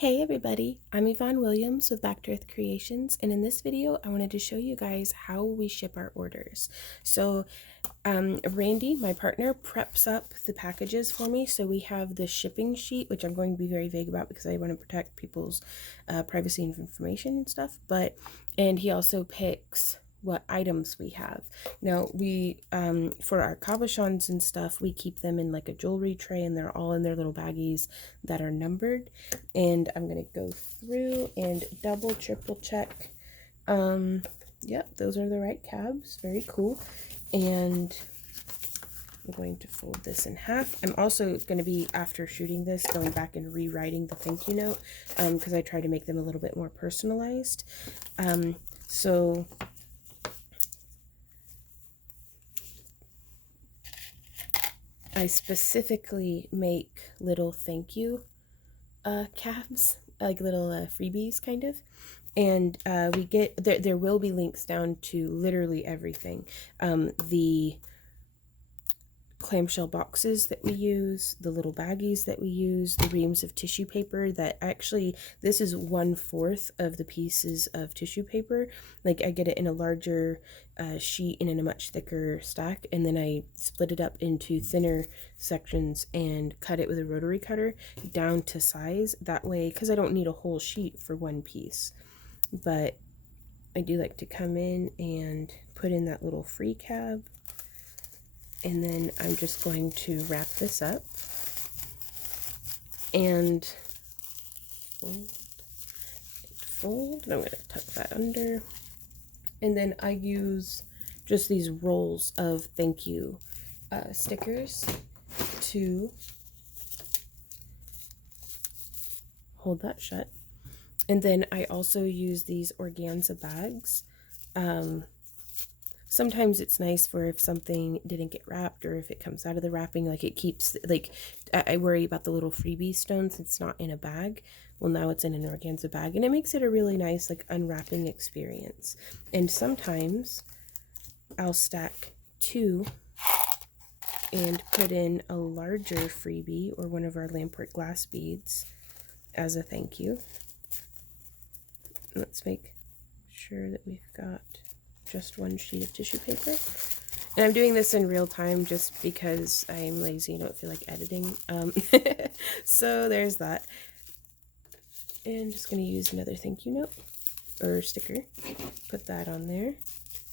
Hey everybody, I'm Yvonne Williams with Back to Earth Creations, and in this video I wanted to show you guys how we ship our orders. So Randy, my partner, preps up the packages for me. So we have the shipping sheet, which I'm going to be very vague about because I want to protect people's privacy and information and stuff, and he also picks what items we have. Now we for our cabochons and stuff, we keep them in like a jewelry tray, and they're all in their little baggies that are numbered. And I'm gonna go through and double triple check. Yep, those are the right cabs. Very cool. And I'm going to fold this in half. I'm also going to be, after shooting this, going back and rewriting the thank you note because I try to make them a little bit more personalized. So I specifically make little thank you cabs, like little freebies kind of. And we get, there will be links down to literally everything. The clamshell boxes that we use, the little baggies that we use, the reams of tissue paper that actually, this is 1/4 of the pieces of tissue paper. Like I get it in a larger sheet and in a much thicker stack, and then I split it up into thinner sections and cut it with a rotary cutter down to size. That way, because I don't need a whole sheet for one piece, but I do like to come in and put in that little free cab. And then I'm just going to wrap this up and fold, and I'm going to tuck that under. And then I use just these rolls of thank you stickers to hold that shut. And then I also use these organza bags. Sometimes it's nice for if something didn't get wrapped, or if it comes out of the wrapping, like it keeps, like I worry about the little freebie stones. It's not in a bag. Well, now it's in an organza bag, and it makes it a really nice like unwrapping experience. And sometimes I'll stack two and put in a larger freebie or one of our lampwork glass beads as a thank you. Let's make sure that we've got just one sheet of tissue paper. And I'm doing this in real time just because I'm lazy and don't feel like editing. So there's that. And just going to use another thank you note or sticker. Put that on there.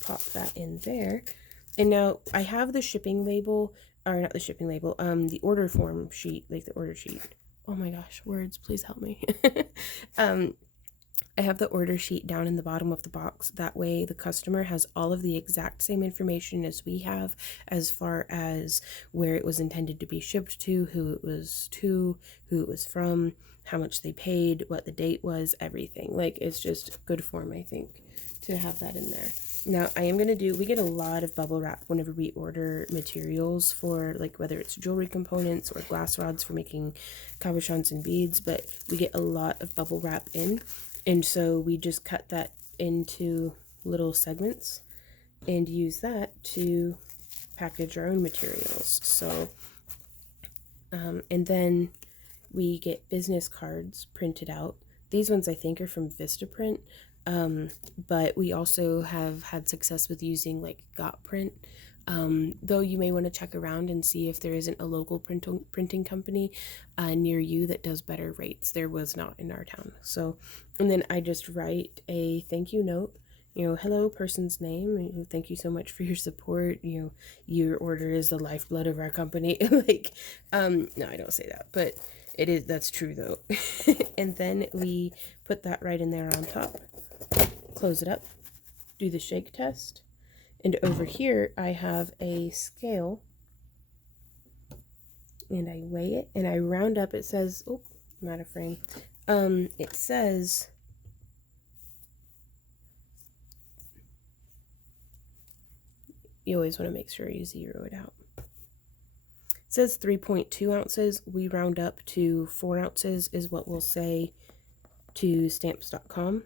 Pop that in there. And now I have the shipping label, or not the shipping label, the order form sheet, like the order sheet. Oh my gosh, words, please help me. I have the order sheet down in the bottom of the box. That way the customer has all of the exact same information as we have, as far as where it was intended to be shipped to, who it was to, who it was from, how much they paid, what the date was, everything. Like, it's just good form, I think, to have that in there. Now, I am going to do, we get a lot of bubble wrap whenever we order materials for, like, whether it's jewelry components or glass rods for making cabochons and beads, but we get a lot of bubble wrap in. And so we just cut that into little segments and use that to package our own materials. So, and then we get business cards printed out. These ones I think are from Vistaprint, but we also have had success with using like Got Print. Though you may want to check around and see if there isn't a local printing company near you that does better rates. There was not in our town. So, and then I just write a thank you note, hello, person's name, thank you so much for your support, your order is the lifeblood of our company. Like, no, I don't say that, but that's true though. And then we put that right in there on top, close it up, do the shake test. And over here, I have a scale, and I weigh it, and I round up. It says, oh, I'm out of frame. It says, you always want to make sure you zero it out. It says 3.2 ounces. We round up to 4 ounces is what we'll say to stamps.com,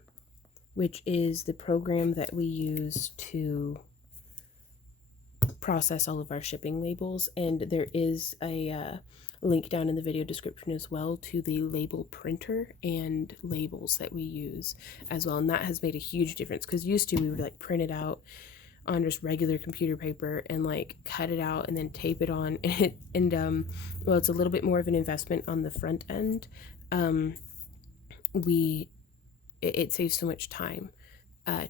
which is the program that we use to process all of our shipping labels. And there is a link down in the video description as well to the label printer and labels that we use as well. And that has made a huge difference, because used to we would like print it out on just regular computer paper and like cut it out and then tape it on, and well, it's a little bit more of an investment on the front end. It saves so much time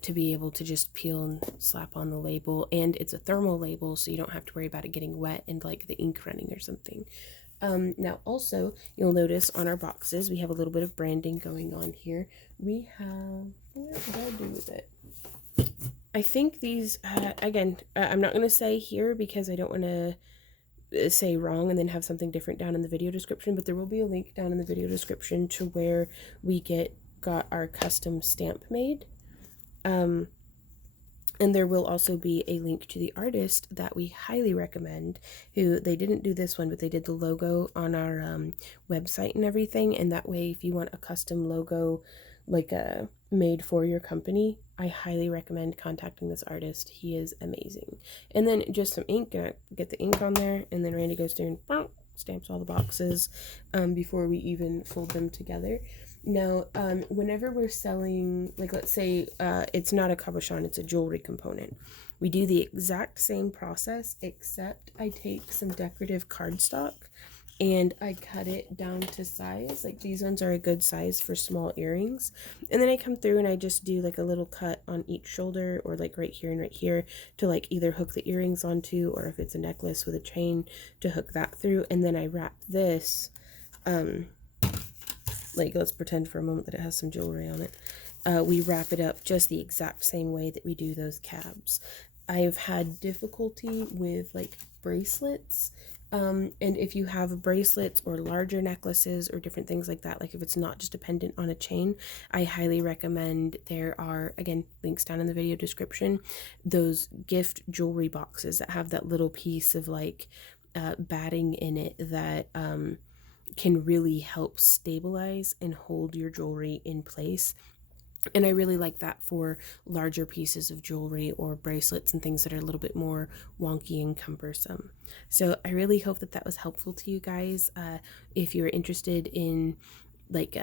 to be able to just peel and slap on the label, and it's a thermal label, so you don't have to worry about it getting wet and like the ink running or something. Now also, you'll notice on our boxes we have a little bit of branding going on here. We have, what did I do with it? I think these, again, I'm not going to say here because I don't want to say wrong and then have something different down in the video description, but there will be a link down in the video description to where we got our custom stamp made. And there will also be a link to the artist that we highly recommend, who, they didn't do this one, but they did the logo on our website and everything. And that way, if you want a custom logo, like made for your company, I highly recommend contacting this artist. He is amazing. And then just some ink, and I get the ink on there, and then Randy goes through and stamps all the boxes before we even fold them together. Now, whenever we're selling, like let's say it's not a cabochon, it's a jewelry component, we do the exact same process, except I take some decorative cardstock and I cut it down to size. Like these ones are a good size for small earrings. And then I come through and I just do like a little cut on each shoulder, or like right here and right here, to like either hook the earrings onto, or if it's a necklace with a chain, to hook that through. And then I wrap this, like let's pretend for a moment that it has some jewelry on it. We wrap it up just the exact same way that we do those cabs. I've had difficulty with like bracelets, and if you have bracelets or larger necklaces or different things like that, like if it's not just dependent on a chain, I highly recommend, there are, again, links down in the video description, those gift jewelry boxes that have that little piece of like batting in it that can really help stabilize and hold your jewelry in place. And I really like that for larger pieces of jewelry or bracelets and things that are a little bit more wonky and cumbersome. So I really hope that that was helpful to you guys. If you're interested in like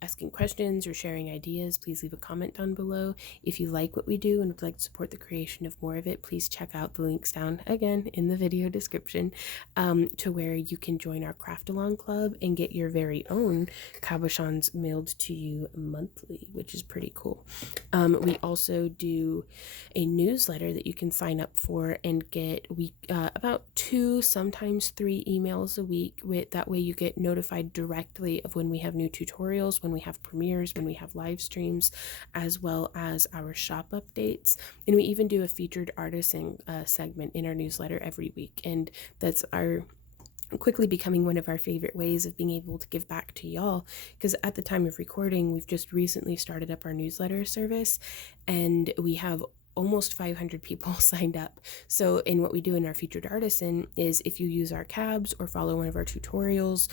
asking questions or sharing ideas, please leave a comment down below. If you like what we do and would like to support the creation of more of it, please check out the links down again in the video description to where you can join our Craftalong Club and get your very own cabochons mailed to you monthly, which is pretty cool. We also do a newsletter that you can sign up for and get about 2, sometimes 3 emails a week. That way you get notified directly of when we have new tutorials, when we have premieres, when we have live streams, as well as our shop updates. And we even do a featured artisan segment in our newsletter every week, and that's quickly becoming one of our favorite ways of being able to give back to y'all, because at the time of recording, we've just recently started up our newsletter service, and we have almost 500 people signed up. So in what we do in our featured artisan is, if you use our cabs or follow one of our tutorials,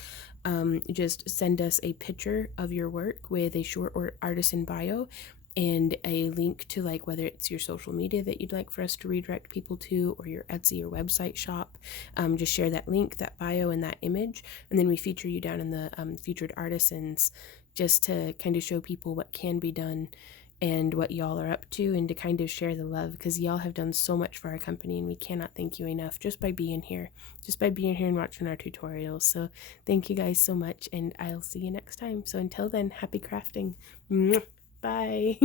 just send us a picture of your work with a short or artisan bio and a link to like whether it's your social media that you'd like for us to redirect people to, or your Etsy or website shop. Just share that link, that bio, and that image, and then we feature you down in the featured artisans, just to kind of show people what can be done and what y'all are up to, and to kind of share the love, because y'all have done so much for our company and we cannot thank you enough just by being here and watching our tutorials. So thank you guys so much, and I'll see you next time. So until then, happy crafting. Bye.